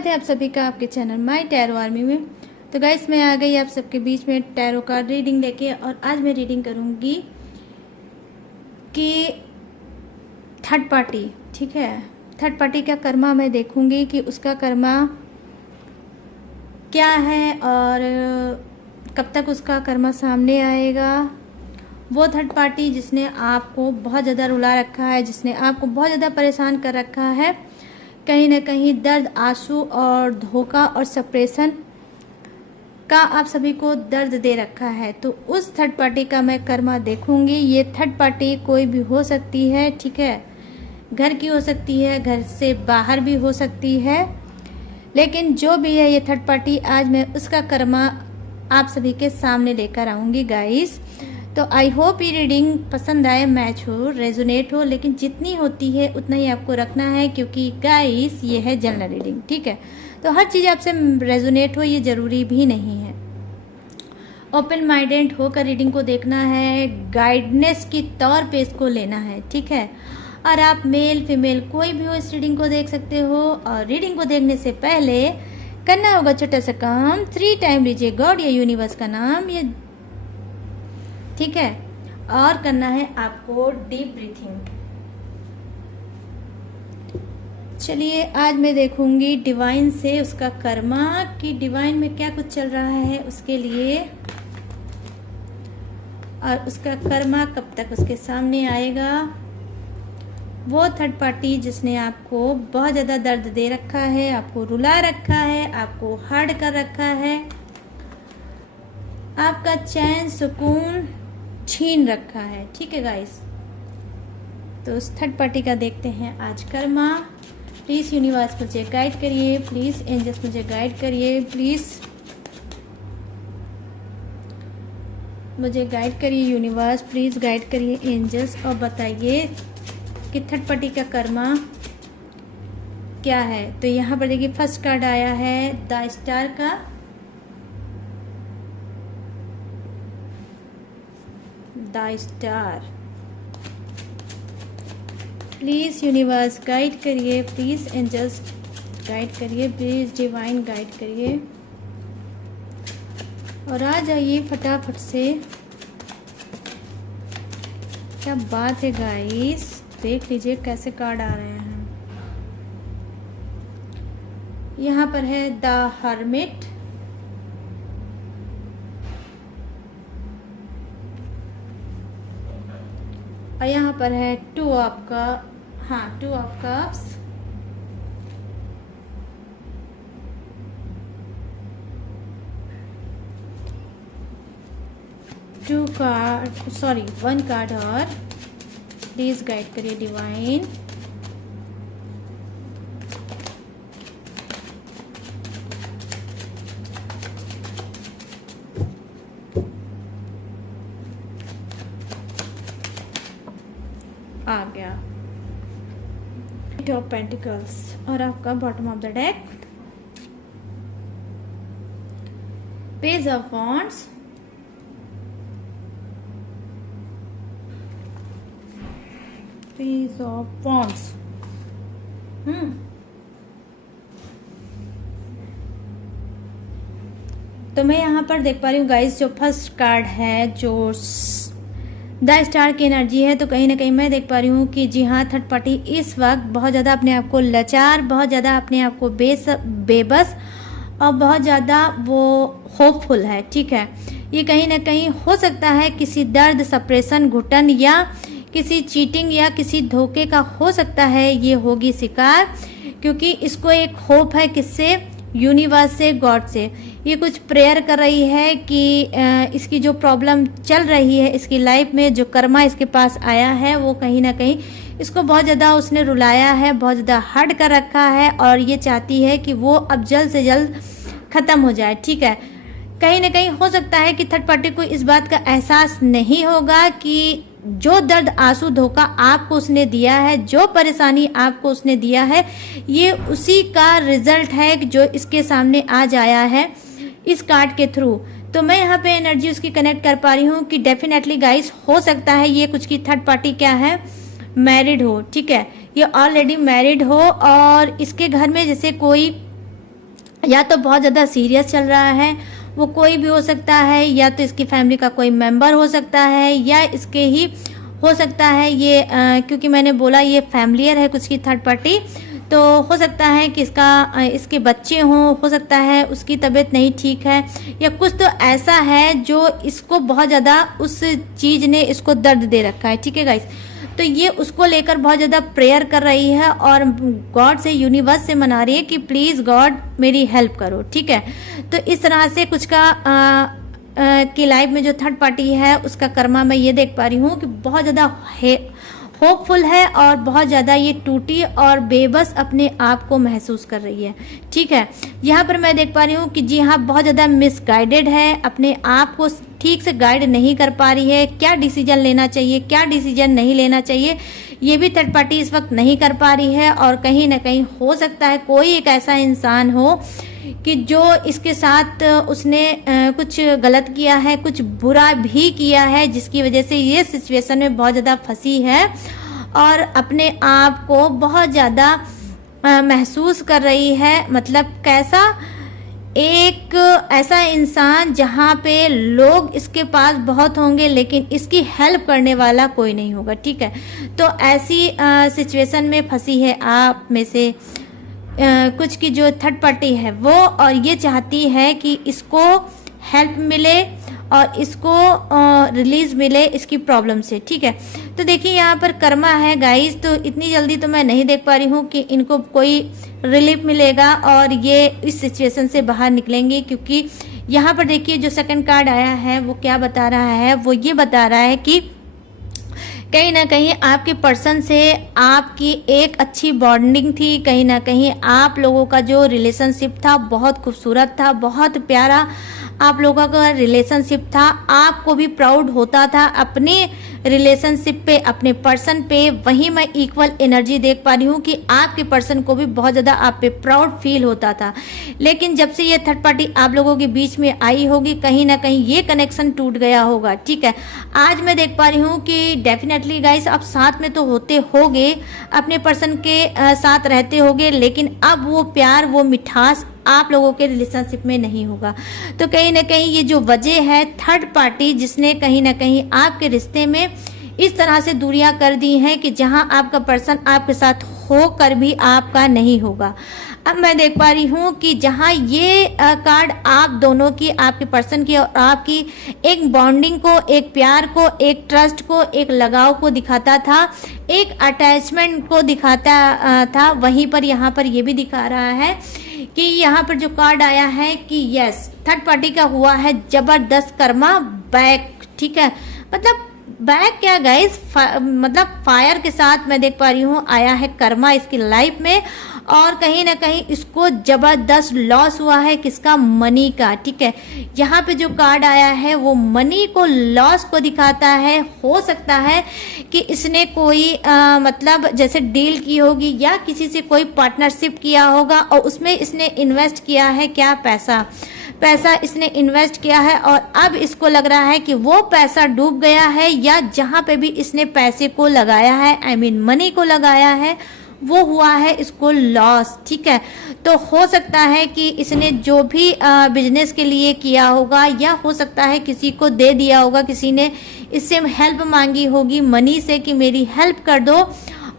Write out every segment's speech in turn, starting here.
स्वागत है आप सभी का आपके चैनल माय टैरो आर्मी में। तो गाइस मैं आ गई आप सबके बीच में टैरो कार्ड रीडिंग लेके, और आज मैं रीडिंग करूंगी कि थर्ड पार्टी, ठीक है, थर्ड पार्टी का कर्मा मैं देखूंगी कि उसका कर्मा क्या है और कब तक उसका कर्मा सामने आएगा। वो थर्ड पार्टी जिसने आपको बहुत ज़्यादा रुला रखा है, जिसने आपको बहुत ज़्यादा परेशान कर रखा है, कहीं ना कहीं दर्द, आंसू और धोखा और सप्रेशन का आप सभी को दर्द दे रखा है, तो उस थर्ड पार्टी का मैं कर्मा देखूंगी। ये थर्ड पार्टी कोई भी हो सकती है, ठीक है, घर की हो सकती है, घर से बाहर भी हो सकती है, लेकिन जो भी है ये थर्ड पार्टी, आज मैं उसका कर्मा आप सभी के सामने लेकर आऊंगी गाइस। तो आई होप ये रीडिंग पसंद आए, मैच हो, रेजोनेट हो, लेकिन जितनी होती है उतना ही आपको रखना है, क्योंकि गाइस ये है जनरल रीडिंग, ठीक है। तो हर चीज़ आपसे रेजोनेट हो ये ज़रूरी भी नहीं है। ओपन माइंडेड होकर रीडिंग को देखना है, गाइडनेस की तौर पे इसको लेना है, ठीक है। और आप मेल फीमेल कोई भी हो इस रीडिंग को देख सकते हो। और रीडिंग को देखने से पहले करना होगा छोटा सा काम, 3 टाइम लीजिए गॉड या यूनिवर्स का नाम, ये ठीक है, और करना है आपको डीप ब्रीथिंग। चलिए आज मैं देखूंगी डिवाइन से उसका कर्मा कि डिवाइन में क्या कुछ चल रहा है उसके लिए, और उसका कर्मा कब तक उसके सामने आएगा। वो थर्ड पार्टी जिसने आपको बहुत ज़्यादा दर्द दे रखा है, आपको रुला रखा है, आपको हर्ट कर रखा है, आपका चैन सुकून छीन रखा है, ठीक है गाइस। तो उस थर्ड पार्टी का देखते हैं आज कर्मा। प्लीज़ यूनिवर्स मुझे गाइड करिए, प्लीज़ एंजल्स मुझे गाइड करिए, प्लीज़ मुझे गाइड करिए यूनिवर्स, प्लीज़ गाइड करिए एंजल्स, और बताइए कि थर्ड पार्टी का कर्मा क्या है। तो यहाँ पर देखिए फर्स्ट कार्ड आया है द स्टार का, the star. Please universe guide करिए, प्लीज़ एंजल्स गाइड करिए, प्लीज़ डिवाइन गाइड करिए, और आ जाइए फटाफट से। क्या बात है गाइस, देख लीजिए कैसे कार्ड आ रहे हैं। यहाँ पर है द हर्मिट, और यहाँ पर है 2 ऑफ कप्स, वन कार्ड और प्लीज गाइड करिए डिवाइन। आ गया ऑफ पेंटिकल्स, और आपका bottom of the deck page of wands, page of wands. तो मैं यहाँ पर देख पा रही हूँ गाइस, जो फर्स्ट कार्ड है जो द स्टार की एनर्जी है, तो कहीं ना कहीं मैं देख पा रही हूँ कि जी हाँ, थर्ड पार्टी इस वक्त बहुत ज़्यादा अपने आप को लाचार, बहुत ज़्यादा अपने आप को बेबस और बहुत ज़्यादा वो होपफुल है, ठीक है। ये कहीं ना कहीं हो सकता है किसी दर्द, सप्रेशन, घुटन या किसी चीटिंग या किसी धोखे का हो सकता है ये होगी शिकार, क्योंकि इसको एक होप है किससे, यूनिवर्स से, गॉड से। ये कुछ प्रेयर कर रही है कि इसकी जो प्रॉब्लम चल रही है इसकी लाइफ में, जो कर्मा इसके पास आया है, वो कहीं ना कहीं इसको बहुत ज़्यादा उसने रुलाया है, बहुत ज़्यादा हर्ट कर रखा है, और ये चाहती है कि वो अब जल्द से जल्द ख़त्म हो जाए, ठीक है। कहीं ना कहीं हो सकता है कि थर्ड पार्टी को इस बात का एहसास नहीं होगा कि जो दर्द, आंसू, धोखा आपको उसने दिया है, जो परेशानी आपको उसने दिया है, ये उसी का रिजल्ट है जो इसके सामने आज आया है इस कार्ड के थ्रू। तो मैं यहाँ पे एनर्जी उसकी कनेक्ट कर पा रही हूँ कि डेफिनेटली गाइस हो सकता है ये कुछ की थर्ड पार्टी क्या है, मैरिड हो, ठीक है, ये ऑलरेडी मैरिड हो और इसके घर में जैसे कोई या तो बहुत ज़्यादा सीरियस चल रहा है, वो कोई भी हो सकता है, या तो इसकी फैमिली का कोई मेंबर हो सकता है, या इसके ही हो सकता है ये क्योंकि मैंने बोला ये फैमिलियर है कुछ की थर्ड पार्टी, तो हो सकता है कि इसके बच्चे हों, हो सकता है उसकी तबीयत नहीं ठीक है, या कुछ तो ऐसा है जो इसको बहुत ज़्यादा उस चीज़ ने इसको दर्द दे रखा है। ठीक है गाइस, तो ये उसको लेकर बहुत ज़्यादा प्रेयर कर रही है और गॉड से, यूनिवर्स से मना रही है कि प्लीज़ गॉड मेरी हेल्प करो। ठीक है, तो इस तरह से कुछ का की लाइफ में जो थर्ड पार्टी है उसका कर्मा मैं ये देख पा रही हूँ कि बहुत ज़्यादा होपफुल है और बहुत ज़्यादा ये टूटी और बेबस अपने आप को महसूस कर रही है। ठीक है, यहाँ पर मैं देख पा रही हूँ कि जी हाँ, बहुत ज़्यादा मिसगाइडेड है, अपने आप को ठीक से गाइड नहीं कर पा रही है, क्या डिसीजन लेना चाहिए, क्या डिसीजन नहीं लेना चाहिए, ये भी थर्ड पार्टी इस वक्त नहीं कर पा रही है। और कहीं ना कहीं हो सकता है कोई एक ऐसा इंसान हो कि जो इसके साथ उसने कुछ गलत किया है, कुछ बुरा भी किया है, जिसकी वजह से ये सिचुएशन में बहुत ज़्यादा फंसी है और अपने आप को बहुत ज़्यादा महसूस कर रही है। मतलब कैसा, एक ऐसा इंसान जहाँ पे लोग इसके पास बहुत होंगे लेकिन इसकी हेल्प करने वाला कोई नहीं होगा। ठीक है, तो ऐसी सिचुएशन में फंसी है आप में से कुछ की जो थर्ड पार्टी है वो, और ये चाहती है कि इसको हेल्प मिले और इसको रिलीज मिले इसकी प्रॉब्लम से। ठीक है, तो देखिए यहाँ पर कर्मा है गाइस, तो इतनी जल्दी तो मैं नहीं देख पा रही हूँ कि इनको कोई रिलीफ मिलेगा और ये इस सिचुएशन से बाहर निकलेंगे, क्योंकि यहाँ पर देखिए जो सेकंड कार्ड आया है वो क्या बता रहा है, वो ये बता रहा है कि कहीं ना कहीं आपके पर्सन से आपकी एक अच्छी बॉन्डिंग थी, कहीं ना कहीं आप लोगों का जो रिलेशनशिप था बहुत खूबसूरत था, बहुत प्यारा आप लोगों का रिलेशनशिप था। आपको भी प्राउड होता था अपने रिलेशनशिप पे, अपने पर्सन पे। वहीं मैं इक्वल एनर्जी देख पा रही हूँ कि आपके पर्सन को भी बहुत ज़्यादा आप पे प्राउड फील होता था। लेकिन जब से ये थर्ड पार्टी आप लोगों के बीच में आई होगी, कहीं ना कहीं ये कनेक्शन टूट गया होगा। ठीक है, आज मैं देख पा रही हूँ कि डेफिनेटली गाइस आप साथ में तो होते होगे, अपने पर्सन के साथ रहते होगे, लेकिन अब वो प्यार, वो मिठास आप लोगों के रिलेशनशिप में नहीं होगा। तो कहीं ना कहीं ये जो वजह है थर्ड पार्टी जिसने कहीं ना कहीं आपके रिश्ते में इस तरह से दूरियां कर दी हैं कि जहां आपका पर्सन आपके साथ होकर भी आपका नहीं होगा। अब मैं देख पा रही हूँ कि जहाँ ये कार्ड आप दोनों की, आपके पर्सन की और आपकी एक बॉन्डिंग को, एक प्यार को, एक ट्रस्ट को, एक लगाव को दिखाता था, एक अटैचमेंट को दिखाता था, वहीं पर यहाँ पर ये भी दिखा रहा है कि यहाँ पर जो कार्ड आया है कि यस थर्ड पार्टी का हुआ है जबरदस्त कर्मा बैक। ठीक है, मतलब बैक क्या गाइस, मतलब फायर के साथ मैं देख पा रही हूँ आया है कर्मा इसकी लाइफ में, और कहीं ना कहीं इसको जबरदस्त लॉस हुआ है किसका, मनी का। ठीक है, यहाँ पे जो कार्ड आया है वो मनी को, लॉस को दिखाता है। हो सकता है कि इसने कोई मतलब जैसे डील की होगी या किसी से कोई पार्टनरशिप किया होगा और उसमें इसने इन्वेस्ट किया है क्या, पैसा इसने इन्वेस्ट किया है और अब इसको लग रहा है कि वो पैसा डूब गया है, या जहाँ पे भी इसने पैसे को लगाया है, आई मीन मनी को लगाया है, वो हुआ है इसको लॉस। ठीक है, तो हो सकता है कि इसने जो भी बिजनेस के लिए किया होगा, या हो सकता है किसी को दे दिया होगा, किसी ने इससे हेल्प मांगी होगी मनी से कि मेरी हेल्प कर दो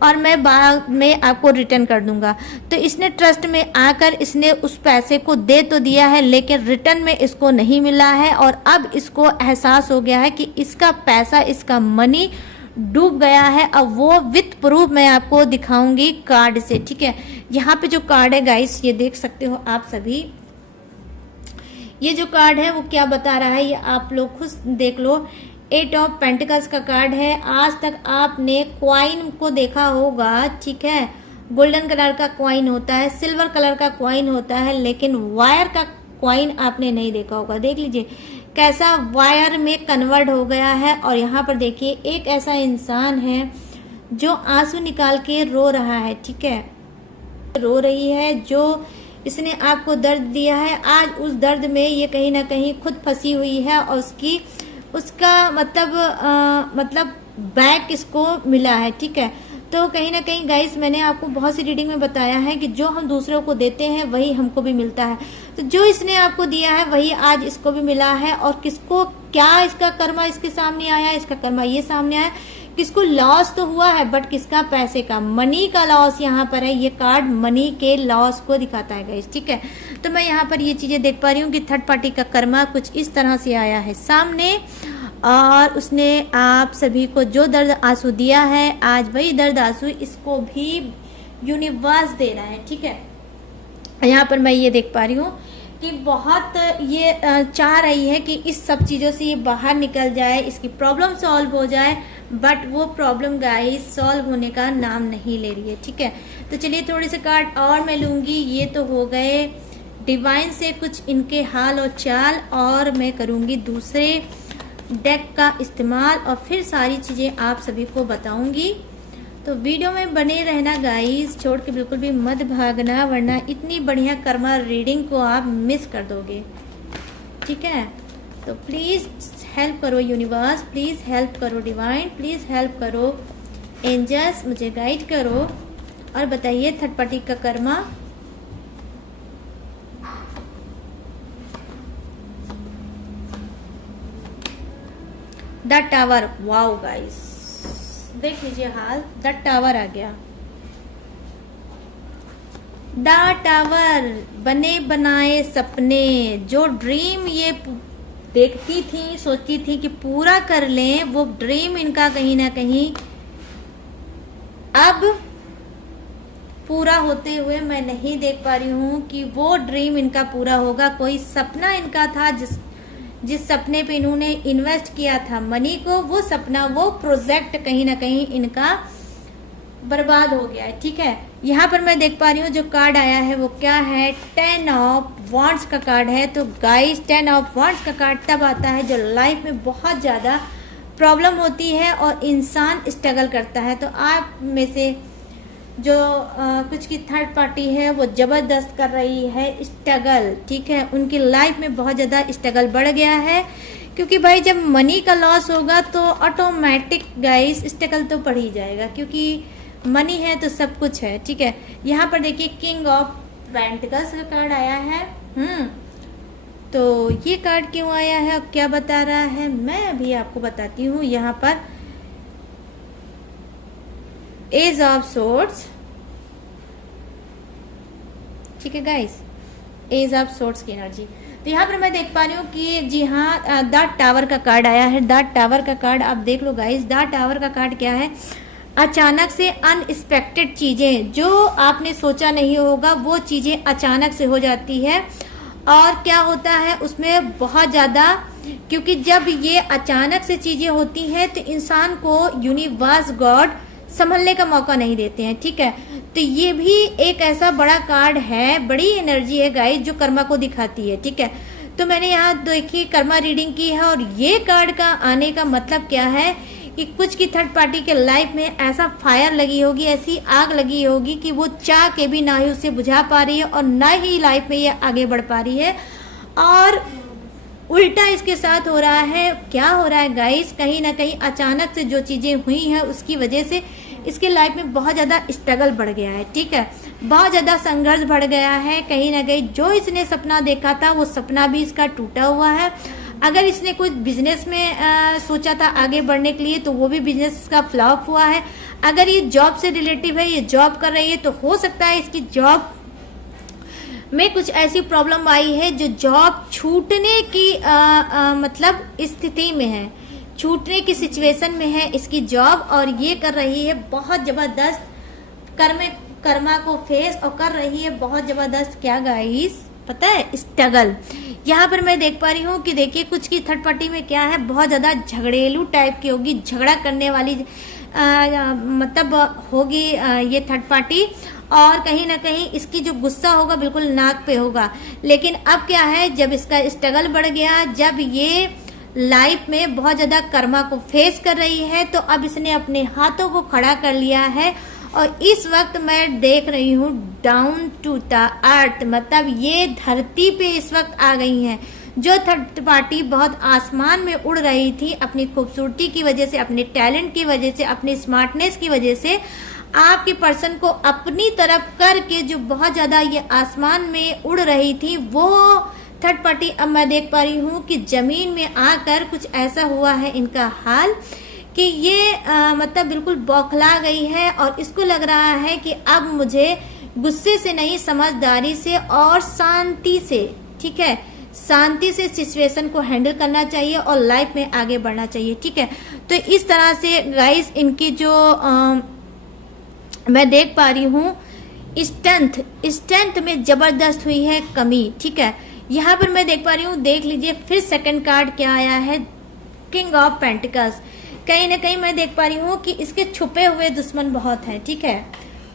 और मैं बाद में आपको रिटर्न कर दूंगा। तो इसने ट्रस्ट में आकर इसने उस पैसे को दे तो दिया है, लेकिन रिटर्न में इसको नहीं मिला है और अब इसको एहसास हो गया है कि इसका पैसा, इसका मनी डूब गया है। अब वो विथ प्रूफ मैं आपको दिखाऊंगी कार्ड से। ठीक है, यहाँ पे जो कार्ड है गाइस ये देख सकते हो आप सभी, ये जो कार्ड है वो क्या बता रहा है ये आप लोग खुद देख लो। 8 ऑफ पेंटिकल्स का कार्ड है। आज तक आपने क्वाइन को देखा होगा, ठीक है, गोल्डन कलर का क्वाइन होता है, सिल्वर कलर का क्वाइन होता है, लेकिन वायर का क्वाइन आपने नहीं देखा होगा। देख लीजिए कैसा वायर में कन्वर्ट हो गया है। और यहाँ पर देखिए एक ऐसा इंसान है जो आंसू निकाल के रो रहा है। ठीक है, रो रही है, जो इसने आपको दर्द दिया है, आज उस दर्द में ये कहीं ना कहीं खुद फंसी हुई है और उसका मतलब बैक इसको मिला है। ठीक है, तो कहीं ना कहीं गाइस मैंने आपको बहुत सी रीडिंग में बताया है कि जो हम दूसरों को देते हैं वही हमको भी मिलता है। तो जो इसने आपको दिया है वही आज इसको भी मिला है। और किसको क्या इसका कर्मा इसके सामने आया, इसका कर्मा ये सामने आया, किसको लॉस तो हुआ है बट किसका, पैसे का, मनी का लॉस यहाँ पर है। ये कार्ड मनी के लॉस को दिखाता है गाइस, ठीक है। तो मैं यहाँ पर ये चीजें देख पा रही हूँ कि थर्ड पार्टी का कर्मा कुछ इस तरह से आया है सामने, और उसने आप सभी को जो दर्द आंसू दिया है आज वही दर्द आंसू इसको भी यूनिवर्स दे रहा है, ठीक है। यहाँ पर मैं ये देख पा रही हूँ कि बहुत ये चाह रही है कि इस सब चीज़ों से ये बाहर निकल जाए, इसकी प्रॉब्लम सॉल्व हो जाए, बट वो प्रॉब्लम गाइस सॉल्व होने का नाम नहीं ले रही है, ठीक है। तो चलिए थोड़े से कार्ड और मैं लूँगी। ये तो हो गए डिवाइन से कुछ इनके हाल और चाल, और मैं करूँगी दूसरे डेक का इस्तेमाल और फिर सारी चीज़ें आप सभी को बताऊंगी। तो वीडियो में बने रहना गाइस, छोड़ के बिल्कुल भी मत भागना, वरना इतनी बढ़िया कर्मा रीडिंग को आप मिस कर दोगे, ठीक है। तो प्लीज़ हेल्प करो यूनिवर्स, प्लीज़ हेल्प करो डिवाइन, प्लीज़ हेल्प करो एंजल्स, मुझे गाइड करो और बताइए थर्ड पार्टी का Karma. The tower, wow guys देख लीजिए हाल, द टावर आ गया। द टावर, बने बनाए सपने, जो ड्रीम ये देखती थी, सोचती थी कि पूरा कर लें, वो ड्रीम इनका कहीं ना कहीं अब पूरा होते हुए मैं नहीं देख पा रही हूँ कि वो ड्रीम इनका पूरा होगा। कोई सपना इनका था जिस सपने पे इन्होंने इन्वेस्ट किया था मनी को, वो सपना, वो प्रोजेक्ट कहीं ना कहीं इनका बर्बाद हो गया है, ठीक है। यहाँ पर मैं देख पा रही हूँ जो कार्ड आया है वो क्या है, 10 ऑफ वांड्स का कार्ड है। तो गाइस 10 ऑफ वांड्स का कार्ड तब आता है जो लाइफ में बहुत ज़्यादा प्रॉब्लम होती है और इंसान स्ट्रगल करता है। तो आप में से जो कुछ की थर्ड पार्टी है वो जबरदस्त कर रही है स्ट्रगल, ठीक है। उनकी लाइफ में बहुत ज़्यादा स्ट्रगल बढ़ गया है, क्योंकि भाई जब मनी का लॉस होगा तो ऑटोमेटिक गाइस स्ट्रगल तो बढ़ ही जाएगा, क्योंकि मनी है तो सब कुछ है, ठीक है। यहाँ पर देखिए किंग ऑफ पेंटिकल्स का कार्ड आया है। तो ये कार्ड क्यों आया है और क्या बता रहा है मैं अभी आपको बताती हूँ। यहाँ पर एज ऑफ सोर्ड्स, ठीक है गाइस, एज ऑफ सोर्ड्स की एनर्जी। तो यहाँ पर मैं देख पा रही हूँ कि जी हाँ द टावर का कार्ड आया है। द टावर का कार्ड आप देख लो गाइस, द टावर का कार्ड क्या है, अचानक से अनएक्सपेक्टेड चीजें, जो आपने सोचा नहीं होगा वो चीजें अचानक से हो जाती है। और क्या होता है उसमें बहुत ज्यादा, क्योंकि जब ये अचानक से चीजें होती हैं तो इंसान को यूनिवर्स गॉड संभलने का मौका नहीं देते हैं, ठीक है। तो ये भी एक ऐसा बड़ा कार्ड है, बड़ी एनर्जी है गाइस जो कर्मा को दिखाती है, ठीक है। तो मैंने यहाँ देखिए कर्मा रीडिंग की है, और ये कार्ड का आने का मतलब क्या है कि कुछ की थर्ड पार्टी के लाइफ में ऐसा फायर लगी होगी, ऐसी आग लगी होगी कि वो चाह के भी ना ही उसे बुझा पा रही है और ना ही लाइफ में ये आगे बढ़ पा रही है। और उल्टा इसके साथ हो रहा है, क्या हो रहा है गाइस, कहीं ना कहीं अचानक से जो चीजें हुई हैं उसकी वजह से इसके लाइफ में बहुत ज्यादा स्ट्रगल बढ़ गया है, ठीक है। बहुत ज्यादा संघर्ष बढ़ गया है, कहीं ना कहीं जो इसने सपना देखा था वो सपना भी इसका टूटा हुआ है। अगर इसने कुछ बिजनेस में सोचा था आगे बढ़ने के लिए तो वो भी बिजनेस का फ्लॉप हुआ है। अगर ये जॉब से रिलेटिव है, ये जॉब कर रही है, तो हो सकता है इसकी जॉब में कुछ ऐसी प्रॉब्लम आई है जो जॉब छूटने की मतलब स्थिति में है, छूटने की सिचुएशन में है इसकी जॉब, और ये कर रही है बहुत जबरदस्त कर्मा को फेस, और कर रही है बहुत जबरदस्त क्या गाइस पता है, स्ट्रगल। यहाँ पर मैं देख पा रही हूँ कि देखिए कुछ की थर्ड पार्टी में क्या है, बहुत ज्यादा झगड़ेलू टाइप की होगी, झगड़ा करने वाली मतलब होगी ये थर्ड पार्टी, और कहीं ना कहीं इसकी जो गुस्सा होगा बिल्कुल नाक पे होगा। लेकिन अब क्या है, जब इसका स्ट्रगल बढ़ गया, जब ये लाइफ में बहुत ज्यादा कर्मा को फेस कर रही है, तो अब इसने अपने हाथों को खड़ा कर लिया है। और इस वक्त मैं देख रही हूँ डाउन टू द अर्थ, मतलब ये धरती पे इस वक्त आ गई हैं। जो थर्ड पार्टी बहुत आसमान में उड़ रही थी अपनी खूबसूरती की वजह से, अपने टैलेंट की वजह से, अपनी स्मार्टनेस की वजह से, आपके पर्सन को अपनी तरफ करके जो बहुत ज्यादा ये आसमान में उड़ रही थी, वो थर्ड पार्टी अब मैं देख पा रही हूँ कि जमीन में आकर कुछ ऐसा हुआ है इनका हाल कि ये मतलब बिल्कुल बौखला गई है और इसको लग रहा है कि अब मुझे गुस्से से नहीं, समझदारी से और शांति से, ठीक है, शांति से सिचुएशन को हैंडल करना चाहिए और लाइफ में आगे बढ़ना चाहिए, ठीक है। तो इस तरह से गाइस इनकी जो मैं देख पा रही हूँ स्ट्रेंथ में जबरदस्त हुई है कमी, ठीक है। यहाँ पर मैं देख पा रही हूँ, देख लीजिए फिर सेकंड कार्ड क्या आया है, किंग ऑफ पेंटिकल्स। कहीं ना कहीं मैं देख पा रही हूँ कि इसके छुपे हुए दुश्मन बहुत हैं, ठीक है।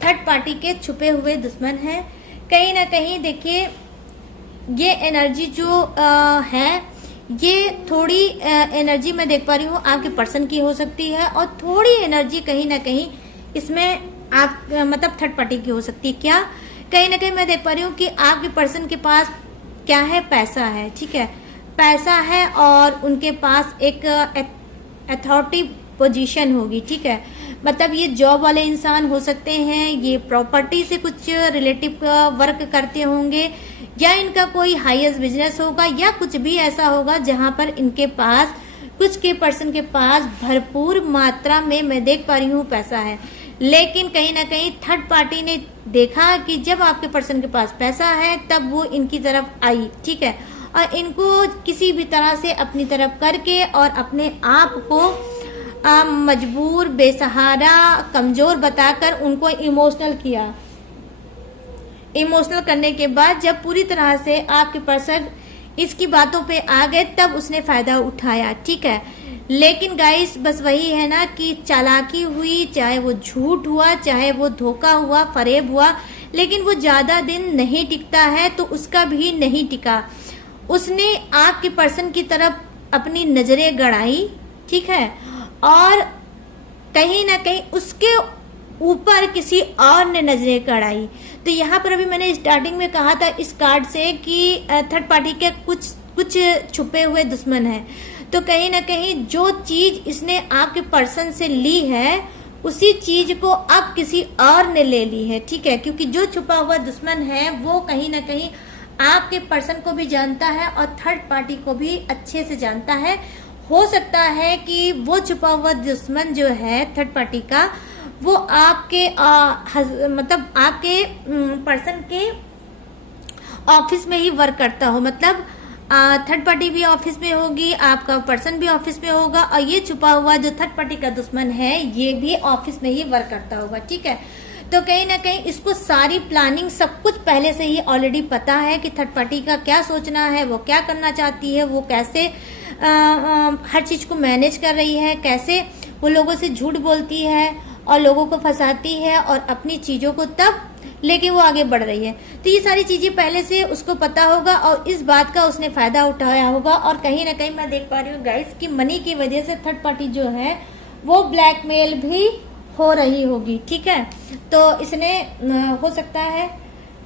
थर्ड पार्टी के छुपे हुए दुश्मन हैं। कहीं ना कहीं देखिए ये एनर्जी जो है, ये थोड़ी एनर्जी मैं देख पा रही हूँ आपके पर्सन की हो सकती है और थोड़ी एनर्जी कहीं ना कहीं इसमें आप मतलब थर्ड पार्टी की हो सकती है। क्या कहीं ना कहीं मैं देख पा रही हूँ कि आपके पर्सन के पास क्या है, पैसा है, ठीक है, पैसा है और उनके पास एक अथॉरिटी पोजीशन होगी, ठीक है। मतलब ये जॉब वाले इंसान हो सकते हैं, ये प्रॉपर्टी से कुछ रिलेटिव वर्क करते होंगे या इनका कोई हाईएस्ट बिजनेस होगा या कुछ भी ऐसा होगा जहां पर इनके पास कुछ के पर्सन के पास भरपूर मात्रा में मैं देख पा रही हूँ पैसा है। लेकिन कहीं ना कहीं थर्ड पार्टी ने देखा कि जब आपके पर्सन के पास पैसा है तब वो इनकी तरफ आई, ठीक है, और इनको किसी भी तरह से अपनी तरफ करके और अपने आप को मजबूर, बेसहारा, कमजोर बताकर उनको इमोशनल किया। इमोशनल करने के बाद जब पूरी तरह से आपके पर्सन इसकी बातों पे आ गए तब उसने फायदा उठाया, ठीक है। लेकिन गाइस बस वही है ना कि चालाकी हुई, चाहे वो झूठ हुआ, चाहे वो धोखा हुआ, फरेब हुआ, लेकिन वो ज्यादा दिन नहीं टिकता है, तो उसका भी नहीं टिका। उसने आपके पर्सन की तरफ अपनी नजरें गड़ाई, ठीक है, और कहीं ना कहीं उसके ऊपर किसी और ने नजरें गड़ाई। तो यहाँ पर अभी मैंने स्टार्टिंग में कहा था इस कार्ड से कि थर्ड पार्टी के कुछ छुपे हुए दुश्मन हैं। तो कहीं ना कहीं जो चीज इसने आपके पर्सन से ली है उसी चीज को अब किसी और ने ले ली है, ठीक है, क्योंकि जो छुपा हुआ दुश्मन है वो कहीं ना कहीं आपके पर्सन को भी जानता है और थर्ड पार्टी को भी अच्छे से जानता है। हो सकता है कि वो छुपा हुआ दुश्मन जो है थर्ड पार्टी का वो आपके मतलब आपके पर्सन के ऑफिस में ही वर्क करता हो, मतलब थर्ड पार्टी भी ऑफिस में होगी, आपका पर्सन भी ऑफिस में होगा और ये छुपा हुआ जो थर्ड पार्टी का दुश्मन है ये भी ऑफिस में ही वर्क करता होगा, ठीक है। तो कहीं ना कहीं इसको सारी प्लानिंग सब कुछ पहले से ही ऑलरेडी पता है कि थर्ड पार्टी का क्या सोचना है, वो क्या करना चाहती है, वो कैसे हर चीज को मैनेज कर रही है, कैसे वो लोगों से झूठ बोलती है और लोगों को फंसाती है और अपनी चीजों को तब लेके वो आगे बढ़ रही है। तो ये सारी चीजें पहले से उसको पता होगा और इस बात का उसने फायदा उठाया होगा। और कहीं ना कहीं मैं देख पा रही हूँ गाइस कि मनी की वजह से थर्ड पार्टी जो है वो ब्लैकमेल भी हो रही होगी, ठीक है। तो इसने हो सकता है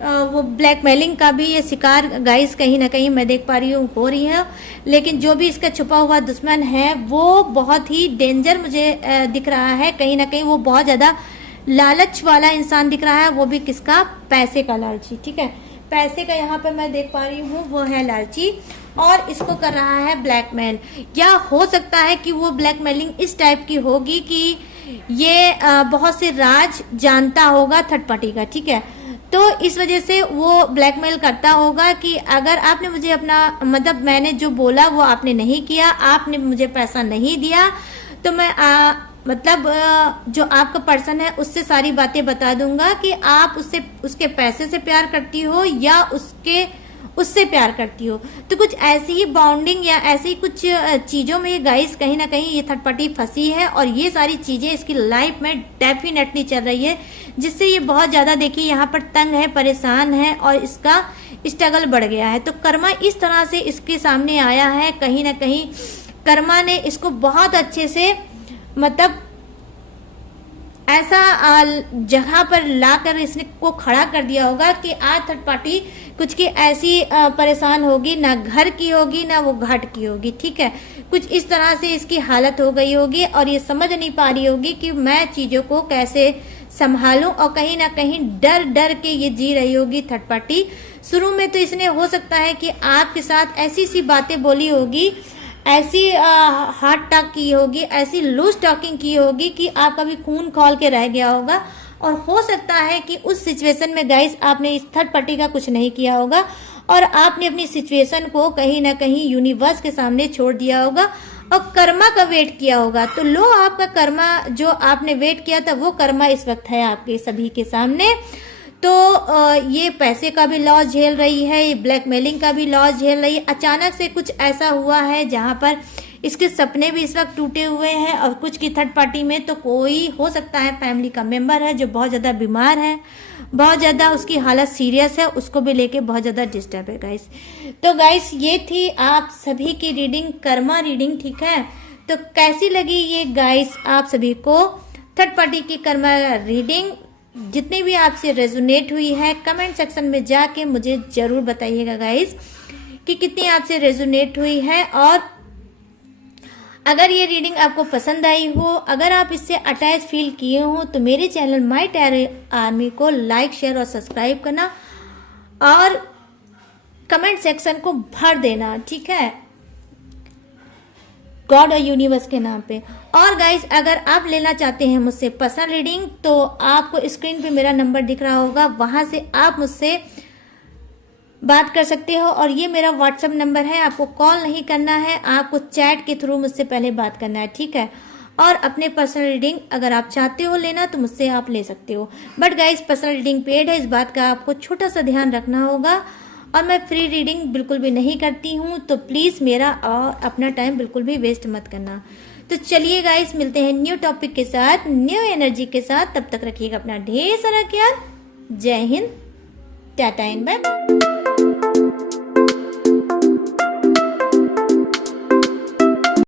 वो ब्लैकमेलिंग का भी ये शिकार गाइस कहीं ना कहीं मैं देख पा रही हूँ हो रही है। लेकिन जो भी इसका छुपा हुआ दुश्मन है वो बहुत ही डेंजर मुझे दिख रहा है। कहीं ना कहीं वो बहुत ज्यादा लालच वाला इंसान दिख रहा है, वो भी किसका, पैसे का लालची, ठीक है। पैसे का यहाँ पे मैं देख पा रही हूँ वो है लालची और इसको कर रहा है ब्लैकमेल। या हो सकता है कि वो ब्लैकमेलिंग इस टाइप की होगी कि ये बहुत से राज जानता होगा थर्ड पार्टी का, ठीक है। तो इस वजह से वो ब्लैकमेल करता होगा कि अगर आपने मुझे अपना मतलब मैंने जो बोला वो आपने नहीं किया, आपने मुझे पैसा नहीं दिया, तो मैं मतलब जो आपका पर्सन है उससे सारी बातें बता दूंगा कि आप उसके पैसे से प्यार करती हो या उससे प्यार करती हो। तो कुछ ऐसी ही बॉन्डिंग या ऐसी कुछ चीजों में ये गाइस कहीं ना कहीं ये थर्ड पार्टी फंसी है और ये सारी चीजें इसकी लाइफ में डेफिनेटली चल रही है, जिससे ये बहुत ज्यादा देखिए यहाँ पर तंग है, परेशान है और इसका स्ट्रगल बढ़ गया है। तो कर्मा इस तरह से इसके सामने आया है, कहीं ना कहीं कर्मा ने इसको बहुत अच्छे से मतलब ऐसा जगह पर लाकर इसने को खड़ा कर दिया होगा कि आज थर्ड पार्टी कुछ की ऐसी परेशान होगी, ना घर की होगी ना वो घाट की होगी, ठीक है। कुछ इस तरह से इसकी हालत हो गई होगी और ये समझ नहीं पा रही होगी कि मैं चीजों को कैसे संभालूं, और कहीं ना कहीं डर डर के ये जी रही होगी थर्ड पार्टी। शुरू में तो इसने हो सकता है कि आपके साथ ऐसी सी बातें बोली होगी, ऐसी हार्ड टॉक की होगी, ऐसी लूज टॉकिंग की होगी कि आपका भी खून खौल के रह गया होगा। और हो सकता है कि उस सिचुएशन में गाइस आपने इस थर्ड पार्टी का कुछ नहीं किया होगा और आपने अपनी सिचुएशन को कहीं ना कहीं यूनिवर्स के सामने छोड़ दिया होगा और कर्मा का वेट किया होगा। तो लो, आपका कर्मा जो आपने वेट किया था वो कर्मा इस वक्त है आपके सभी के सामने। तो ये पैसे का भी लॉस झेल रही है, ये ब्लैकमेलिंग का भी लॉस झेल रही है। अचानक से कुछ ऐसा हुआ है जहां पर इसके सपने भी इस वक्त टूटे हुए हैं। और कुछ की थर्ड पार्टी में तो कोई हो सकता है फैमिली का मेंबर है जो बहुत ज़्यादा बीमार है, बहुत ज़्यादा उसकी हालत सीरियस है, उसको भी लेके बहुत ज़्यादा डिस्टर्ब है गाइस। तो गाइस ये थी आप सभी की रीडिंग, कर्मा रीडिंग, ठीक है। तो कैसी लगी ये गाइस आप सभी को थर्ड पार्टी की कर्मा रीडिंग? जितनी भी आपसे रेजोनेट हुई है कमेंट सेक्शन में जाके मुझे जरूर बताइएगा गाइस कि कितनी आपसे रेजोनेट हुई है। और अगर ये रीडिंग आपको पसंद आई हो, अगर आप इससे अटैच फील किए हो, तो मेरे चैनल माय टैरो आर्मी को लाइक, शेयर और सब्सक्राइब करना और कमेंट सेक्शन को भर देना, ठीक है, गॉड और यूनिवर्स के नाम पे। और गाइस अगर आप लेना चाहते हैं मुझसे पर्सनल रीडिंग तो आपको स्क्रीन पे मेरा नंबर दिख रहा होगा, वहां से आप मुझसे बात कर सकते हो। और ये मेरा व्हाट्सएप नंबर है, आपको कॉल नहीं करना है, आपको चैट के थ्रू मुझसे पहले बात करना है, ठीक है। और अपने पर्सनल रीडिंग अगर आप चाहते हो लेना तो मुझसे आप ले सकते हो, but guys personal reading paid है, इस बात का आपको छोटा सा ध्यान रखना होगा। और मैं फ्री रीडिंग बिल्कुल भी नहीं करती हूँ, तो प्लीज़ मेरा और अपना टाइम बिल्कुल भी वेस्ट मत करना। तो चलिए गाइस मिलते हैं न्यू टॉपिक के साथ, न्यू एनर्जी के साथ। तब तक रखिएगा अपना ढेर सारा ख्याल। जय हिंद, टाटा एंड बाय।